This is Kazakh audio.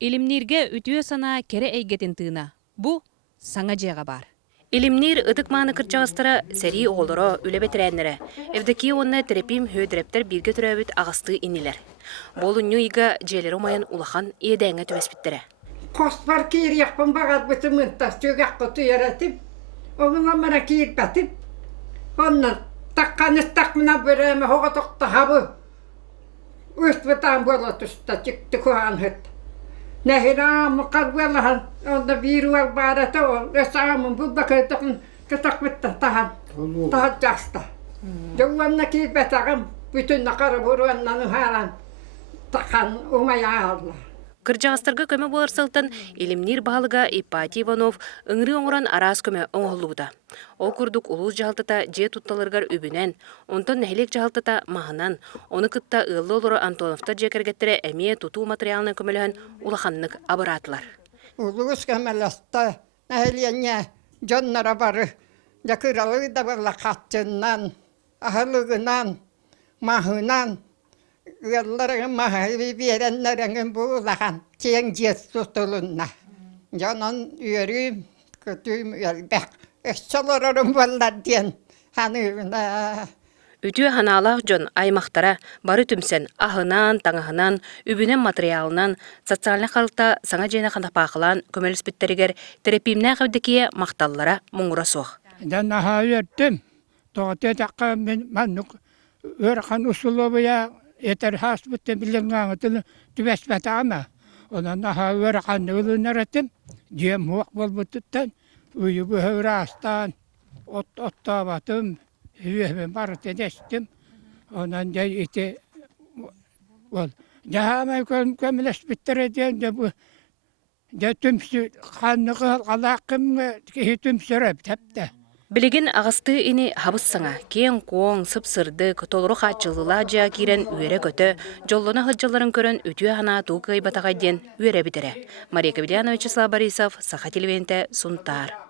Илимнирге үтüö сана кере эйгетин тыына. Бу саңа жега бар. Илимнир ытык мааны кырчагастара сери оголоро үлебетерәннәре. Эвдеки онна терапим хөдрәптер бирге төрәбит агасты инилер. Болунню ига желеро майын улахан иедәңгә төбәспиттере. Коспар кир япын багар бутымынта сөгәккө түйәретип, оңына мана кир батып, онна такканыстак мына бөрәме хога токта хабы. Үст бутан бола туста чикти куан хет. Нәһира мукаббалахан онда вируал барата ол эсамын бу бакайтын катак битта тахан. Тахат жаста. Жуанна кир батагам бүтүн накара буруаннан харан тахан умая алла. Кыржағастарға көмі болар сылтын Илимнир бағылыға Иппати Иванов ыңры оңыран арас көмі оңғылуыда. Ол күрдік улуыз жағалтыта же тутталырғар үбінен, онтан нәхелек жағалтыта мағынан, оны кытта ылы олыры Антоновта жекергеттері әмие туту материалына көміліген улаханлық абыратылар. Улуыз көмелесті нәхелене жоннара бары, жақыралы да бала қатчыннан, ахылығынан, мағынан, Yılların mahavi verenlerin buğulahan çengiz tutulunna. Canan yürüyüm, kötüyüm elbek. Eşçalarım vallar diyen hanımına. Үтүө ханаалаах дьон аймақтара бары түмсен ахынан, таңахынан, үбүнен материалынан, социальный халықта саңа жайна қандапақылан көмеліспіттерігер терапимнә қавдекие мақталлара мұңыра соқ. Дан аха өрттім. Тоғыте таққа мен маннық өрқан ұсылы Етер хас бітті біліңгі түлі түбәспәті ама. Онан аха өрқан үлін әреттім. Жем хуақ бол бұттыттан. Үйі бұхыр астан. Отта батым. Үйемен бары тедестім. Онан жай ете бол. Жағамай көмілес біттір еден. Жа түмсі қанығы қалақым түмсіріп тәпті. Билигин агасты ини хабыссаңа, кен коң сып-сырды толыру хатчылыла жа кирен үйере көтө, жоллона хыджаларын көрін үтүе хана тугай батагайден үйере битере. Мария Кавельянова, Вячеслав Борисов, Саха телевизионте, Сунтар.